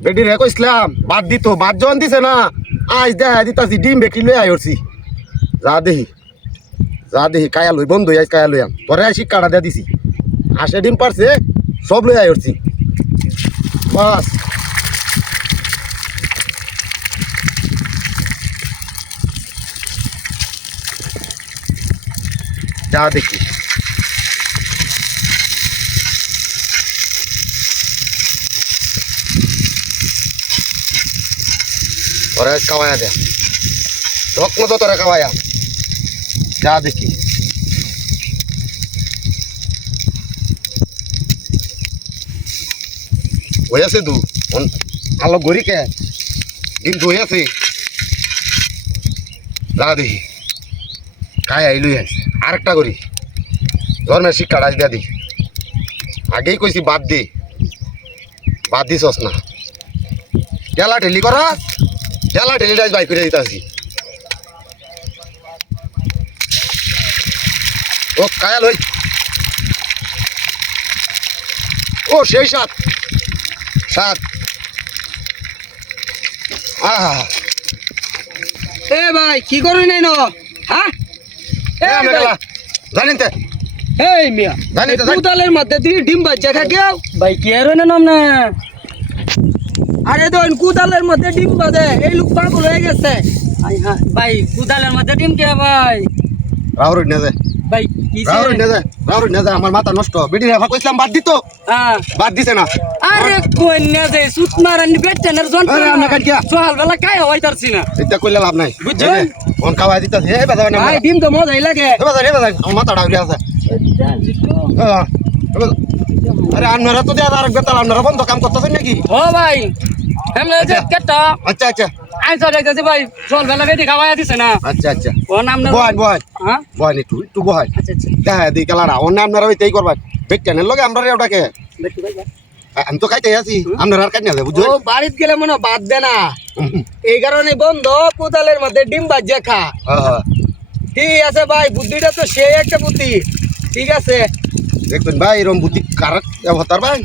বেডি রে কইছিলাম বাদ দিত বাদ জন দিছে না আজ দেখা দিতাছি ডিম বেটি লই আইরছি যা দেখি কায়া লই বন্ধু আজ কায়া লইয়াম তোরে শিক্ষাটা দিয়ে দিছি হাঁসে ডিম পারছে সব লই আইরছি বাস যা দেখি তোরা খাওয়ায়া দে রক্ত তো তোরা খাওয়ায়া যা দেখি হয়েছে দু আলো গড়ি কে কিন্তু হয়েছে যা দেখি খায় আইলুই আছে আরেকটা করি ধর্মের শিক্ষাটা দিয়া দি আগেই কইছি বাদ দিছস না ঠেলা ঠেলি করা ঠেলা ঠেলিটা বাইক করে দিতে আসি ও কায়াল হই ও সেই সাত এ ভাই কি করবি নাই ন হ্যাঁ জানেন তো এই মিয়া কুতালের মধ্যে দিয়ে ডিম বাচ্চা থাকে ভাই কি আর নাম না আরে তো কুতালের মধ্যে ডিম বাজে এই লোক পাগল হয়ে গেছে ভাই কুতালের মধ্যে ডিম কে ভাই রাহুল না যায় ভাই কি রাহুল না যায় আমার মাথা নষ্ট বেটি রেফা কইছিলাম বাদ দিত বাদ দিছে না আরে কোন না যায় সুত মারান বেটেনের জন আরে আমরা কাট গিয়া সকাল বেলা কাই হই তারছি না এটা কইলে লাভ নাই বুঝছেন কোন খাওয়াই দিতাছে এই বাজার না ভাই ডিম তো মজাই লাগে বাজার আমার মাথা ডাউরি আছে আরে আপনারা তো দেয়া আর বেতাল আপনারা বন্ধ কাম করতেছেন নাকি ও ভাই এমনে যে কেটা আচ্ছা আই চলে যাইতেছে ভাই সকাল বেলা বেটি খাওয়াই দিছে না আচ্ছা ও নাম না বয় হ্যাঁ বয় একটু বয় আচ্ছা দেখা দি কালারা অন্য আপনারা ওইটাই করবেন বেটেনের লগে আমরা ওটাকে বেটি ভাই আমি তো খাইতে আছি আপনারা আর কাটনা যায় বুঝছো ও বাড়িত গেলে মনে বাদ দে না এই কারণে বন্ধ কোতালের মধ্যে ডিম বাজ্যা খা ঠিক আছে ভাই বুদ্ধিটা তো সেই একটা বুদ্ধি ঠিক আছে দেখবেন ভাই এরকম বুদ্ধি কারক হতার ভাই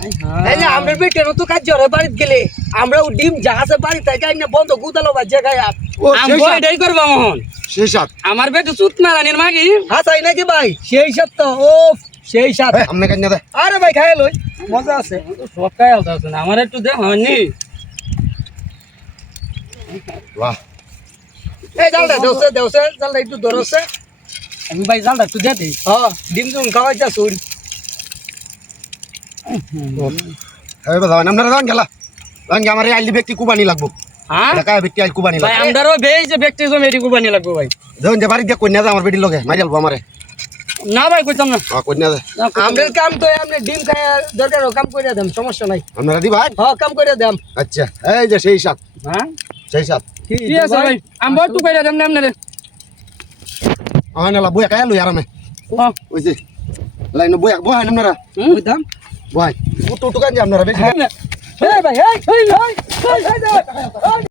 এই যে আমরা বেটের তো কাজ করে বাড়িত গেলে আমরা ও ডিম যা আছে বাড়িতে খাই না বন্ধ কোতালো বাজ্যা খাই আমরা এটাই করবো মোহন সেই সাত আমার বেটে সুত মারানির মাগি হাসাই নাকি ভাই সেই সাত তো ও সেই সাত আপনি কাটনা দেয় আরে ভাই খাই লই মজা আছে সব খাই হতা আছে না আমার একটু দে হয়নি বাহ এই জালটা দেওছে জালটা একটু ধরছে আমি ভাই জালটা একটু দে দিই ডিম জুন খাওয়াইতা শুন এই বাবা আপনারা যান গেলা আমার এই আইলি ব্যক্তি কুবানি লাগবো হ্যাঁ টাকা ব্যক্তি আইল কুবানি ভাই লাগবো আমদারও বেই যে ব্যক্তি জমি এটি কুবানি লাগবো ভাই যখন যে বাড়ি দিয়ে কন্যা যায় আমার বেটির লগে মারি আলবো আমারে না ভাই কইতাম না কন্যা যায় আমাদের কাম তো আপনি ডিম খায় দরকার কাম করে দেন সমস্যা নাই আপনারা দি ভাই কাম করে দেন আচ্ছা এই যে সেই সাত হ্যাঁ সেই সাত ঠিক আছে ভাই আমি বড় টু করে দেন না আপনারে আয় না বই কায়া লই আরামে ওই যে লাইন বই আপনারা কইতাম বই টুকান যে আপনারা বেশি এই ভাই এই